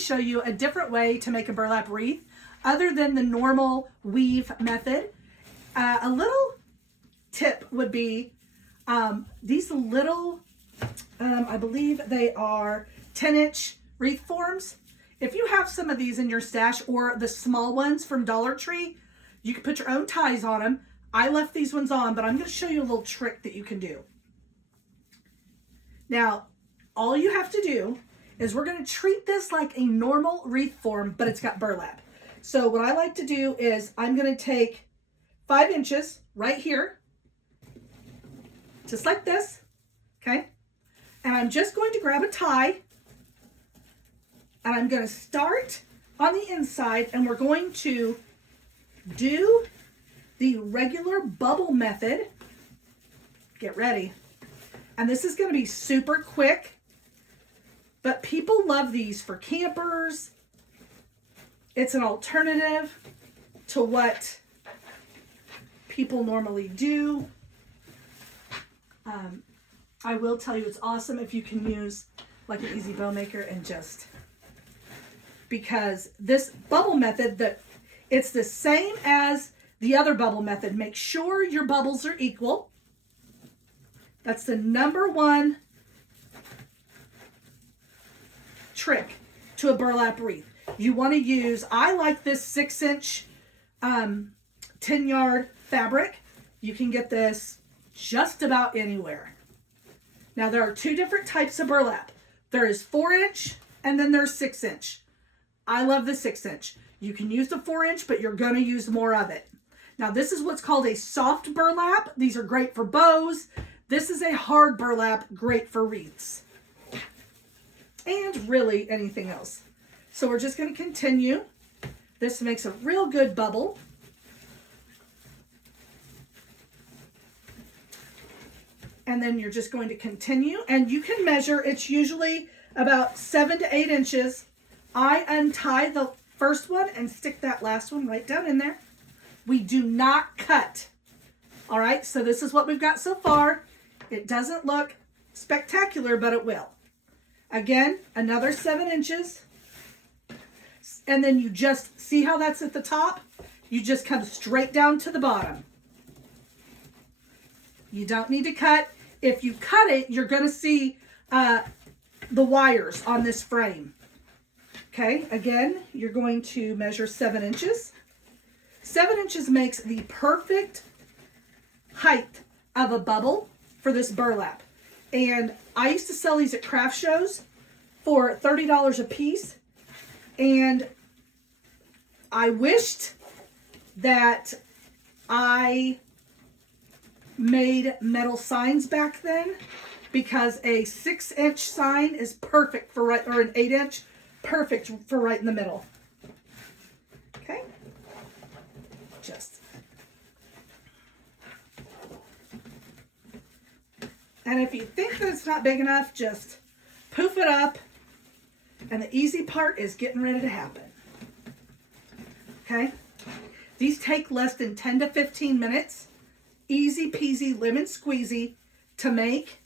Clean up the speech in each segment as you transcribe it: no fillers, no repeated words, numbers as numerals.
show you a different way to make a burlap wreath other than the normal weave method. A little tip would be these little, I believe they are 10-inch wreath forms. If you have some of these in your stash or the small ones from Dollar Tree, you can put your own ties on them. I left these ones on, but I'm going to show you a little trick that you can do. Now, all you have to do is we're going to treat this like a normal wreath form, but it's got burlap. So what I like to do is I'm going to take 5 inches right here, just like this, okay? And I'm just going to grab a tie, and I'm going to start on the inside, and we're going to do the regular bubble method. Get ready. And this is going to be super quick, but people love these for campers. It's an alternative to what people normally do. I will tell you it's awesome if you can use like an easy bow maker and just, because this bubble method, it's the same as the other bubble method. Make sure your bubbles are equal. That's the #1 trick to a burlap wreath. You want to use, I like this 6-inch 10-yard fabric. You can get this just about anywhere. Now there are 2 different types of burlap. There is 4-inch and then there's 6-inch. I love the 6-inch. You can use the 4-inch, but you're going to use more of it. Now this is what's called a soft burlap. These are great for bows. This is a hard burlap, great for wreaths. And really anything else. So we're just going to continue. This makes a real good bubble. And then you're just going to continue, and you can measure. It's usually about 7 to 8 inches. I untie the first one and stick that last one right down in there. We do not cut. All right, so this is what we've got so far. It doesn't look spectacular, but it will. Again, another 7 inches. And then you just see how that's at the top? You just come straight down to the bottom. You don't need to cut. If you cut it, you're going to see the wires on this frame. Okay, again, you're going to measure 7 inches. 7 inches makes the perfect height of a bubble for this burlap. And I used to sell these at craft shows for $30 a piece. And I wished that I made metal signs back then, because a 6-inch sign is perfect for right, or an 8-inch, perfect for right in the middle. Okay, and if you think that it's not big enough, just poof it up, and the easy part is getting ready to happen. Okay, these take less than 10 to 15 minutes. Easy peasy lemon squeezy to make.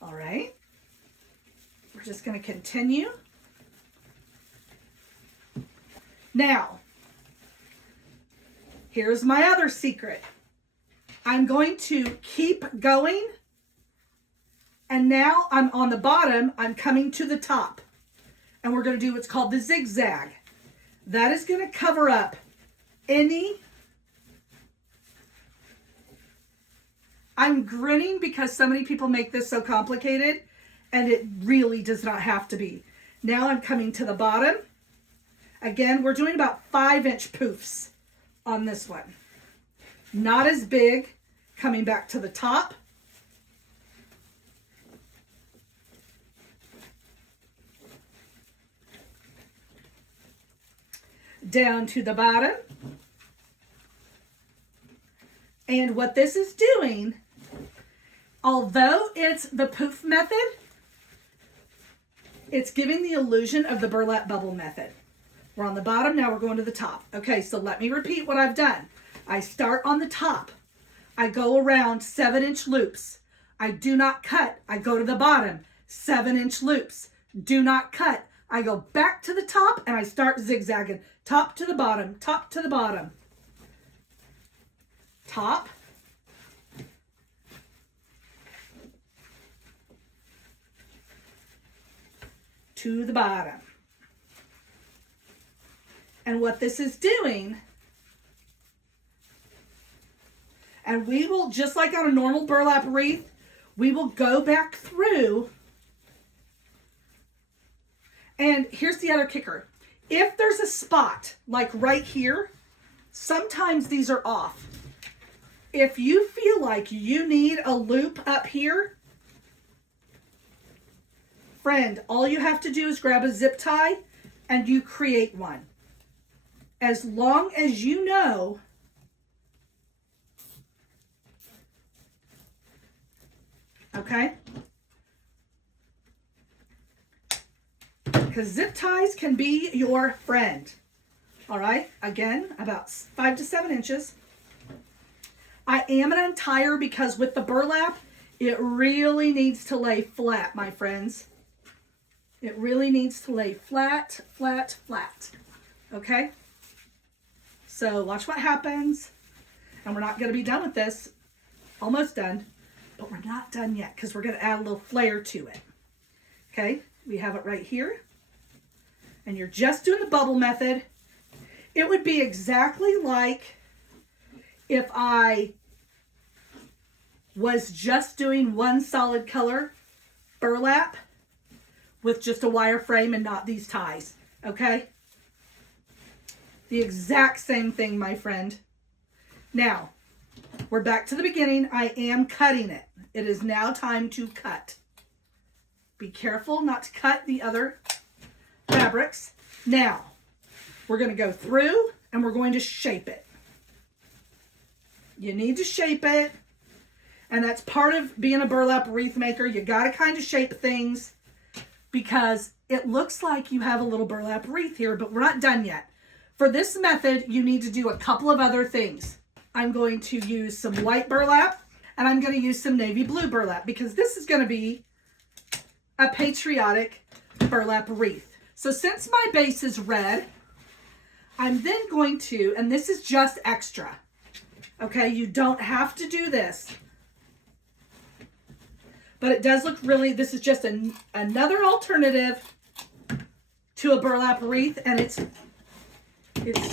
All right. We're just going to continue. Now, here's my other secret. I'm going to keep going. And now I'm on the bottom. I'm coming to the top. And we're going to do what's called the zigzag. That is going to cover up any... I'm grinning because so many people make this so complicated, and it really does not have to be. Now I'm coming to the bottom. Again, we're doing about 5-inch poofs on this one. Not as big. Coming back to the top. Down to the bottom. And what this is doing, although it's the poof method, it's giving the illusion of the burlap bubble method. We're on the bottom, now we're going to the top. Okay, so let me repeat what I've done. I start on the top. I go around 7-inch loops. I do not cut. I go to the bottom, 7-inch loops. Do not cut. I go back to the top and I start zigzagging. Top to the bottom, top to the bottom. Top. To the bottom. And what this is doing, and we will, just like on a normal burlap wreath, we will go back through. And here's the other kicker. If there's a spot, like right here, sometimes these are off. If you feel like you need a loop up here, friend, all you have to do is grab a zip tie and you create one. As long as you know okay? Because zip ties can be your friend. All right, again, about 5 to 7 inches. I am an untire because with the burlap, it really needs to lay flat, my friends. It really needs to lay flat, flat, flat. Okay? So watch what happens. And we're not going to be done with this. Almost done. But we're not done yet because we're going to add a little flair to it. Okay? We have it right here. And you're just doing the bubble method. It would be exactly like if I was just doing one solid color burlap with just a wire frame and not these ties. Okay? The exact same thing, my friend. Now, we're back to the beginning. I am cutting it. It is now time to cut. Be careful not to cut the other fabrics. Now, we're going to go through and we're going to shape it. You need to shape it. And that's part of being a burlap wreath maker. You got to kind of shape things because it looks like you have a little burlap wreath here, but we're not done yet. For this method, you need to do a couple of other things. I'm going to use some white burlap and I'm going to use some navy blue burlap because this is going to be a patriotic burlap wreath. So since my base is red, I'm then going to, and this is just extra, okay? You don't have to do this, but it does look really, this is just another alternative to a burlap wreath, and it's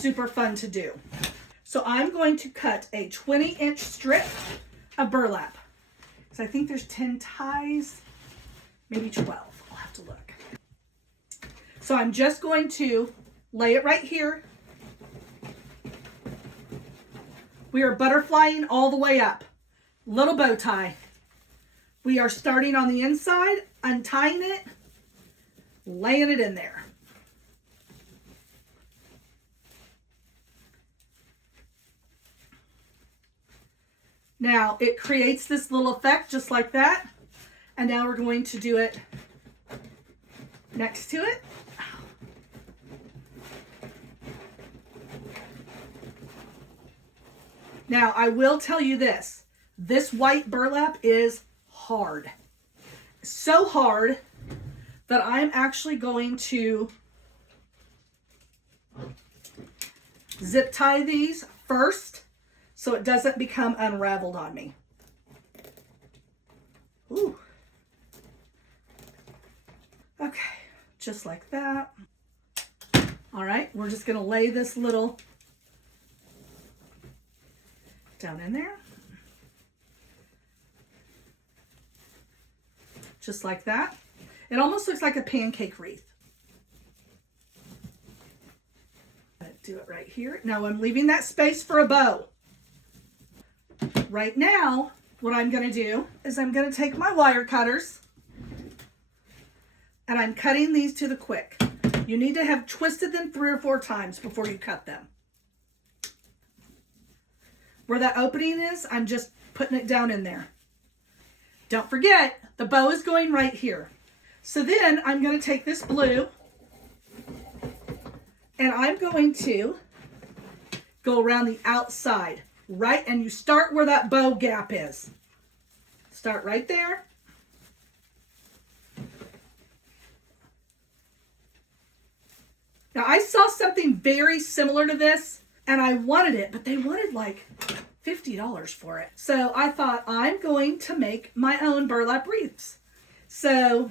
super fun to do. So I'm going to cut a 20-inch strip of burlap. So I think there's 10 ties, maybe 12. I'll have to look. So I'm just going to lay it right here. We are butterflying all the way up. Little bow tie. We are starting on the inside, untying it, laying it in there. Now it creates this little effect just like that. And now we're going to do it next to it. Now I will tell you this white burlap is hard. So hard that I'm actually going to zip tie these first so it doesn't become unraveled on me. Ooh. Okay, just like that. All right, we're just gonna lay this little down in there. Just like that. It almost looks like a pancake wreath. Do it right here. Now I'm leaving that space for a bow. Right now, what I'm going to do is I'm going to take my wire cutters and I'm cutting these to the quick. You need to have twisted them 3 or 4 times before you cut them. Where that opening is, I'm just putting it down in there. Don't forget, the bow is going right here. So then I'm going to take this blue and I'm going to go around the outside. right, and you start where that bow gap is. Start right there. Now I saw something very similar to this and I wanted it, but they wanted like $50 for it. So I thought I'm going to make my own burlap wreaths. So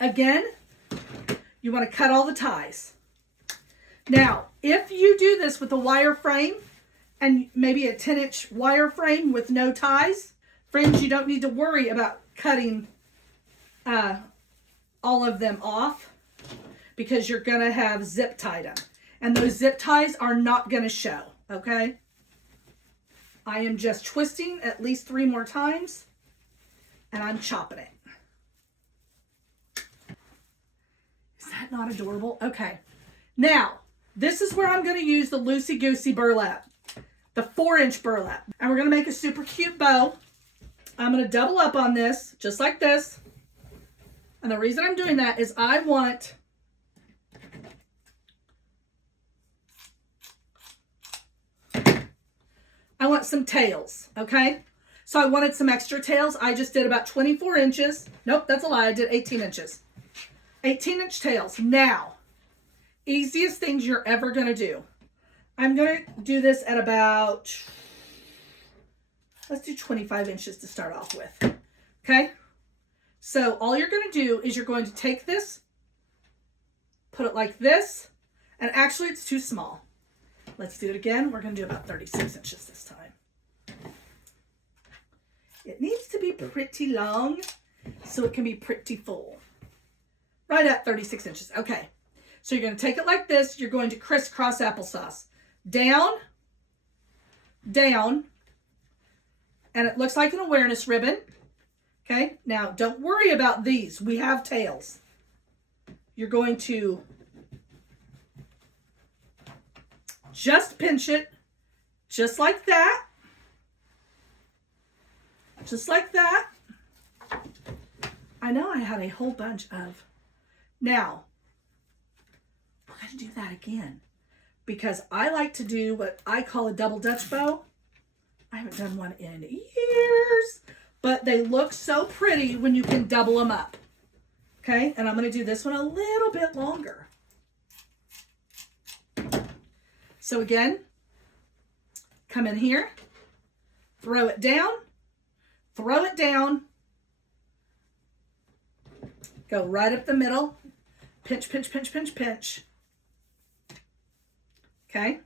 again, you want to cut all the ties. Now, if you do this with a wire frame and maybe a 10-inch wire frame with no ties, friends, you don't need to worry about cutting all of them off because you're going to have zip tied them. And those zip ties are not going to show, okay? I am just twisting at least 3 more times and I'm chopping it. Is that not adorable? Okay. Now, this is where I'm going to use the loosey-goosey burlap, the 4-inch burlap. And we're going to make a super cute bow. I'm going to double up on this, just like this. And the reason I'm doing that is I want some tails, okay? So I wanted some extra tails. I just did about 24 inches. Nope, that's a lie. I did 18 inches. 18-inch tails. Now, easiest things you're ever going to do. I'm going to do this at about, let's do 25 inches to start off with. Okay? So all you're going to do is you're going to take this, put it like this, and actually it's too small. Let's do it again. We're going to do about 36 inches this time. It needs to be pretty long so it can be pretty full. Right at 36 inches. Okay. So you're going to take it like this. You're going to crisscross applesauce. Down, down, and it looks like an awareness ribbon. Okay. Now, don't worry about these. We have tails. You're going to just pinch it, just like that. Just like that. I know I had a whole bunch of. Now, we're going to do that again because I like to do what I call a double Dutch bow. I haven't done one in years, but they look so pretty when you can double them up. Okay, and I'm going to do this one a little bit longer. So again, come in here, throw it down, go right up the middle, pinch, pinch, pinch, pinch, pinch. Okay.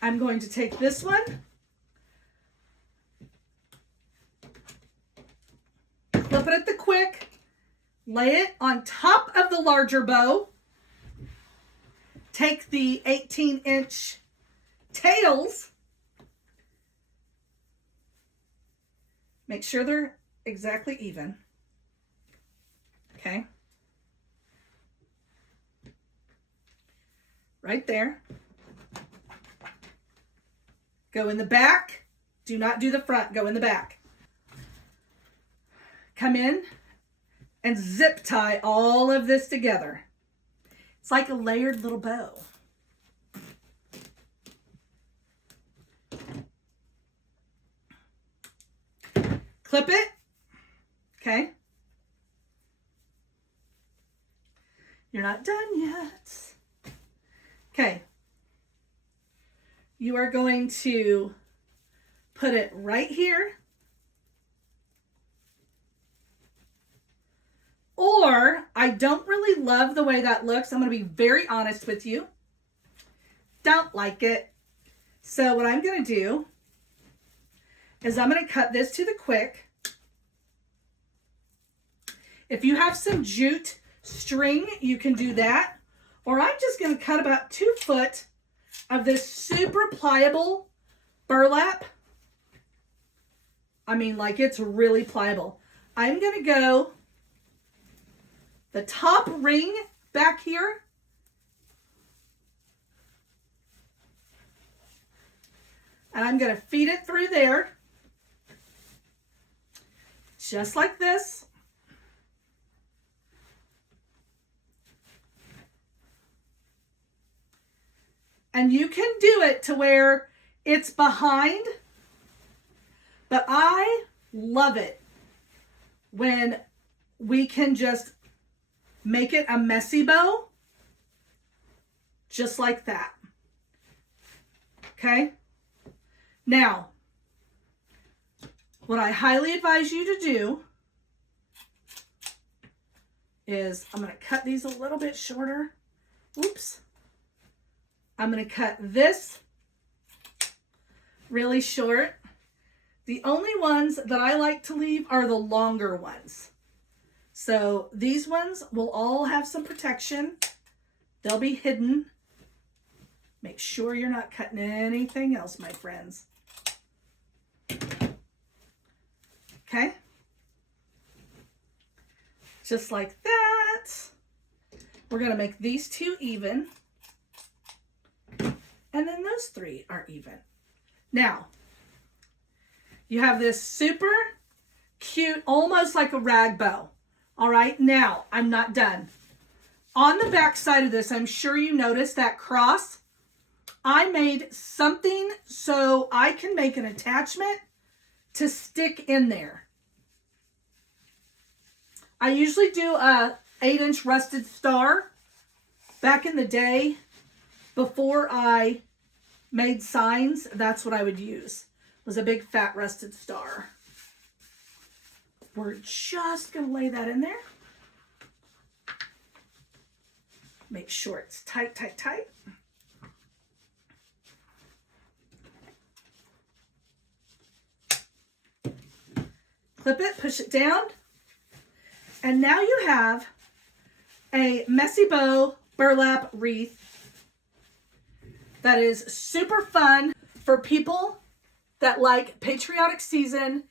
I'm going to take this one, flip it at the quick, lay it on top of the larger bow, take the 18-inch tails, make sure they're exactly even. Okay. Right there. Go in the back. Do not do the front. Go in the back. Come in and zip tie all of this together. It's like a layered little bow. Clip it. Okay. You're not done yet. Okay. You are going to put it right here. Or, I don't really love the way that looks. I'm going to be very honest with you. Don't like it. So what I'm going to do is I'm going to cut this to the quick. If you have some jute string, you can do that. Or I'm just going to cut about 2 foot of this super pliable burlap. I mean, like, it's really pliable. I'm going to go the top ring back here. And I'm going to feed it through there. Just like this. And you can do it to where it's behind, but I love it when we can just make it a messy bow, just like that. Okay? Now, what I highly advise you to do is I'm going to cut these a little bit shorter. Oops. I'm going to cut this really short. The only ones that I like to leave are the longer ones. So these ones will all have some protection. They'll be hidden. Make sure you're not cutting anything else, my friends. Okay? Just like that. We're going to make these two even. And then those three are even. Now, you have this super cute, almost like a rag bow. All right, now I'm not done. On the back side of this, I'm sure you noticed that cross. I made something so I can make an attachment to stick in there. I usually do a 8-inch rusted star. Back in the day, before I made signs, that's what I would use, was a big fat rusted star. We're just going to lay that in there. Make sure it's tight, tight, tight. Clip it, push it down. And now you have a messy bow burlap wreath that is super fun for people that like patriotic season,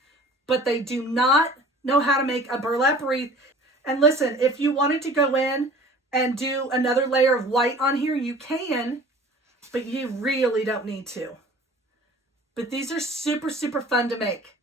but they do not know how to make a burlap wreath. And listen, if you wanted to go in and do another layer of white on here, you can, but you really don't need to. But these are super, super fun to make.